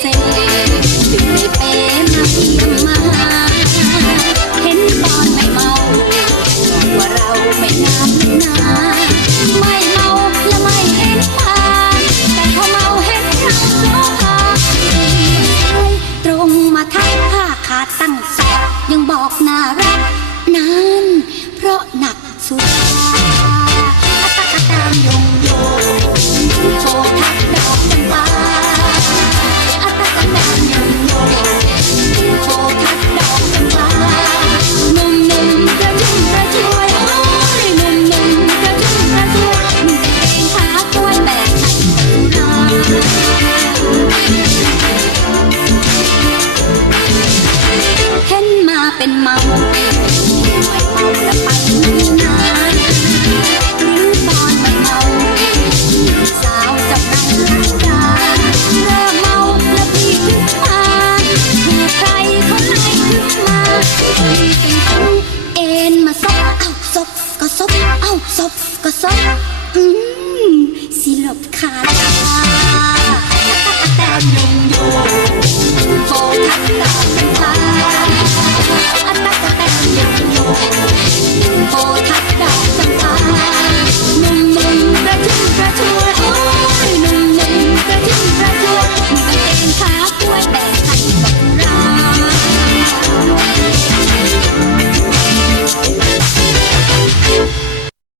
เซ็งจึงได้เป๊เยี่ยมา เห็นตอนไม่เมาบอกว่าเราไม่นักหนาไม่เมาและไม่เห็นตาแต่เขเมาเห็นเราร้องไห้ตรงมาทักผ้าขาดตั้งแสบยังบอกน่ารักนั้นเพราะหนักสุดตะตามยงโยโชว์ทักดอกจำปา mamá.